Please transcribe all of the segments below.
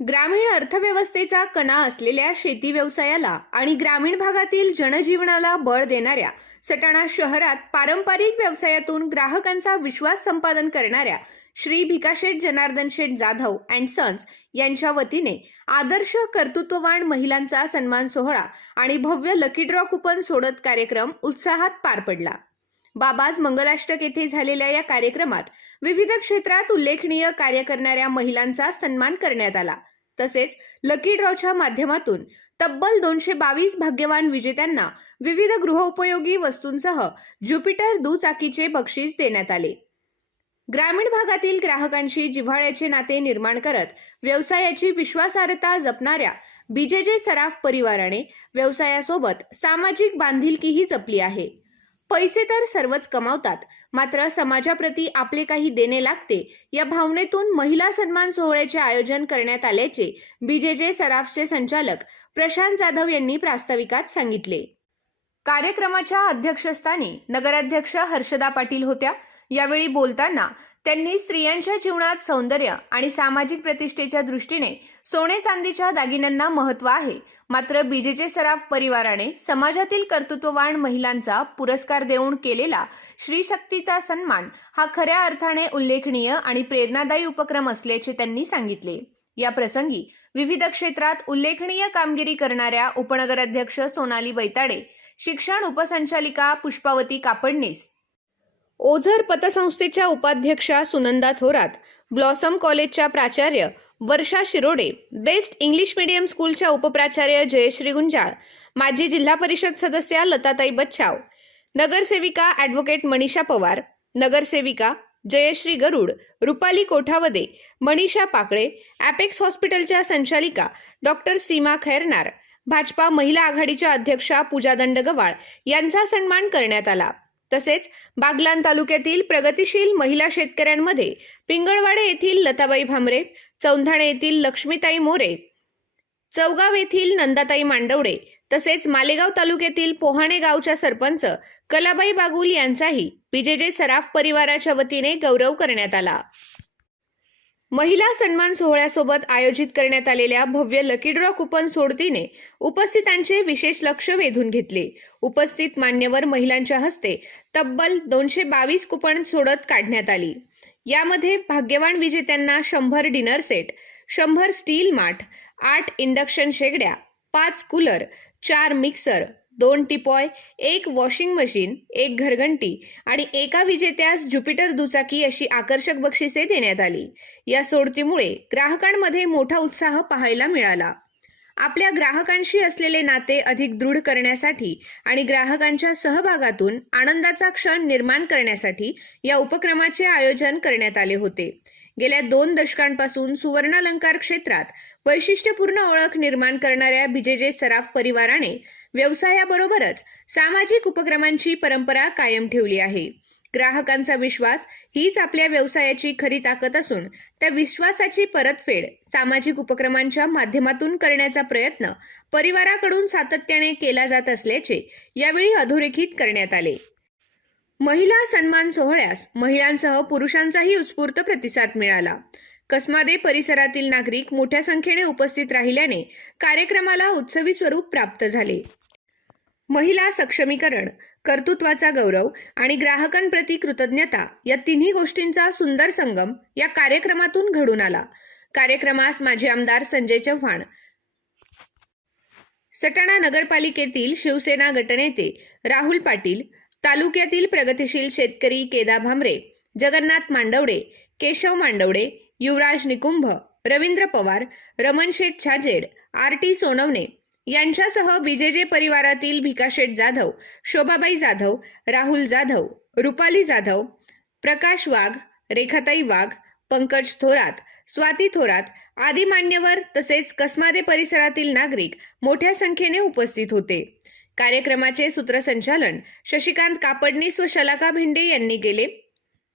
ग्रामीण अर्थव्यवस्थेचा कणा असलेल्या शेती व्यवसायाला आणि ग्रामीण भागातील जनजीवनाला बळ देणाऱ्या सटाणा शहरात पारंपरिक व्यवसायातून ग्राहकांचा विश्वास संपादन करणाऱ्या श्री भिकाशेठ जनार्दन शेठ जाधव अँड सन्स यांच्या वतीने आदर्श कर्तृत्ववान महिलांचा सन्मान सोहळा आणि भव्य लकी ड्रॉ कुपन सोडत कार्यक्रम उत्साहात पार पडला। बाबाज मंगलाष्टक येथे झालेल्या या कार्यक्रमात विविध क्षेत्रात उल्लेखनीय कार्य करणाऱ्या महिलांचा सन्मान करण्यात आला। तसेच लकी ड्रॉच्या माध्यमातून तब्बल 222 भाग्यवान विजेत्यांना विविध गृहोपयोगी वस्तूंसह ज्युपिटर दुचाकीचे बक्षीस देण्यात आले। ग्रामीण भागातील ग्राहकांशी जिव्हाळ्याचे नाते निर्माण करत व्यवसायाची विश्वासार्हता जपणाऱ्या बीजेजे सराफ परिवाराने व्यवसायासोबत सामाजिक बांधिलकीही जपली आहे। पैसे तर सर्वच कमावतात, मात्र समाजाप्रती आपले काही देणे लागते या भावनेतून महिला सन्मान सोहळ्याचे आयोजन करण्यात आल्याचे बीजेजे सराफचे संचालक प्रशांत जाधव यांनी प्रास्ताविकात सांगितले। कार्यक्रमाच्या अध्यक्षस्थानी नगराध्यक्ष हर्षदा पाटील होत्या। यावेळी बोलताना त्यांनी स्त्रियांच्या जीवनात सौंदर्य आणि सामाजिक प्रतिष्ठेच्या दृष्टीने सोने चांदीच्या दागिन्यांना महत्त्व आहे, मात्र बीजेजे सराफ परिवाराने समाजातील कर्तृत्ववान महिलांचा पुरस्कार देऊन केलेला श्री शक्तीचा सन्मान हा खऱ्या अर्थाने उल्लेखनीय आणि प्रेरणादायी उपक्रम असल्याचे त्यांनी सांगितले। या प्रसंगी विविध क्षेत्रात उल्लेखनीय कामगिरी करणाऱ्या उपनगराध्यक्ष सोनाली बैताडे, शिक्षण उपसंचालिका पुष्पावती कापडनीस, ओझर पतसंस्थेच्या उपाध्यक्षा सुनंदा थोरात, ब्लॉसम कॉलेजच्या प्राचार्य वर्षा शिरोडे, बेस्ट इंग्लिश मीडियम स्कूलच्या उपप्राचार्य जयश्री गुंजाळ, माजी जिल्हा परिषद सदस्या लताताई बच्छाव, नगरसेविका ॲडव्होकेट मनीषा पवार, नगरसेविका जयश्री गरुड, रुपाली कोठावदे, मनीषा पाकळे, ॲपेक्स हॉस्पिटलच्या संचालिका डॉक्टर सीमा खैरनार, भाजपा महिला आघाडीच्या अध्यक्षा पूजा दंडगवाळ यांचा सन्मान करण्यात आला। तसेच बागलाण तालुक्यातील प्रगतिशील महिला शेतकऱ्यांमध्ये पिंगळवाडे येथील लताबाई भामरे, चौंधाणे येथील लक्ष्मीताई मोरे, चौगाव येथील नंदाताई मांडवडे तसेच मालेगाव तालुक्यातील पोहाणे गावच्या सरपंच कलाबाई बागुल यांचाही बीजेजे सराफ परिवाराच्या वतीने गौरव करण्यात आला। महिला सन्मान सोहळ्यासोबत आयोजित करण्यात आलेल्या भव्य लकी ड्रॉ कुपन सोडतीने उपस्थितांचे विशेष लक्ष वेधून घेतले। उपस्थित मान्यवर महिलांच्या हस्ते तब्बल 222 कुपन सोडत काढण्यात आली। यामध्ये भाग्यवान विजेत्यांना 100 डिनर सेट, 100 स्टील माठ, 8 इंडक्शन शेगड्या, 5 cooler, 4 mixer, 2 teapoy, 1 washing machine, 1 घरघंटी आणि एका विजेत्यास ज्युपिटर दुचाकी अशी आकर्षक बक्षिसे देण्यात आली। या सोडतीमुळे ग्राहकांमध्ये मोठा उत्साह पाहायला मिळाला। आपल्या ग्राहकांशी असलेले नाते अधिक दृढ करण्यासाठी आणि ग्राहकांच्या सहभागातून आनंदाचा क्षण निर्माण करण्यासाठी या उपक्रमाचे आयोजन करण्यात आले होते। गेल्या 2 दशकांपासून सुवर्णालंकार क्षेत्रात वैशिष्ट्यपूर्ण ओळख निर्माण करणाऱ्या बीजेजे सराफ परिवाराने व्यवसायाबरोबरच सामाजिक उपक्रमांची परंपरा कायम ठेवली आहे। ग्राहकांचा विश्वास हीच आपल्या व्यवसायाची खरी ताकद असून त्या विश्वासाची परतफेड सामाजिक उपक्रमांच्या माध्यमातून करण्याचा प्रयत्न परिवाराकडून सातत्याने केला जात असल्याचे यावेळी अधोरेखित करण्यात आले। महिला सन्मान सोहळ्यास महिलांसह पुरुषांचाही उत्स्फूर्त प्रतिसाद मिळाला। कसमादे परिसरातील नागरिक मोठ्या संख्येने उपस्थित राहिल्याने कार्यक्रमाला उत्सवी स्वरूप प्राप्त झाले। महिला सक्षमीकरण, कर्तृत्वाचा गौरव आणि ग्राहकांप्रती कृतज्ञता या तिन्ही गोष्टींचा सुंदर संगम या कार्यक्रमातून घडून आला। कार्यक्रमास माजी आमदार संजय चव्हाण, सटाणा नगरपालिकेतील शिवसेना गटनेते राहुल पाटील, तालुक्यातील प्रगतिशील शेतकरी केदा भामरे, जगन्नाथ मांडवडे, केशव मांडवडे, युवराज निकुंभ, रवींद्र पवार, रमण शेठ छाजेड, आरटी सोनवणे यांच्यासह बीजेजे परिवारातील भिकाशेठ जाधव, शोभाबाई जाधव, राहुल जाधव, रुपाली जाधव, प्रकाश वाघ, रेखाताई वाघ, पंकज थोरात, स्वाती थोरात आदी मान्यवर तसेच कसमादे परिसरातील नागरिक मोठ्या संख्येने उपस्थित होते। कार्यक्रमाचे सूत्रसंचालन शशिकांत कापडनीस व शलाका भिंडे यांनी केले।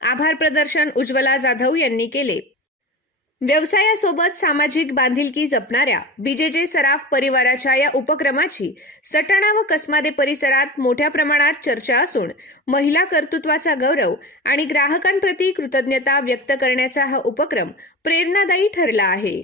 आभार प्रदर्शन उज्ज्वला जाधव यांनी केले। व्यवसायासोबत सामाजिक बांधिलकी जपणाऱ्या बीजेजे सराफ परिवाराच्या या उपक्रमाची सटाणा व कसमादे परिसरात मोठ्या प्रमाणात चर्चा असून महिला कर्तृत्वाचा गौरव आणि ग्राहकांप्रती कृतज्ञता व्यक्त करण्याचा हा उपक्रम प्रेरणादायी ठरला आहे।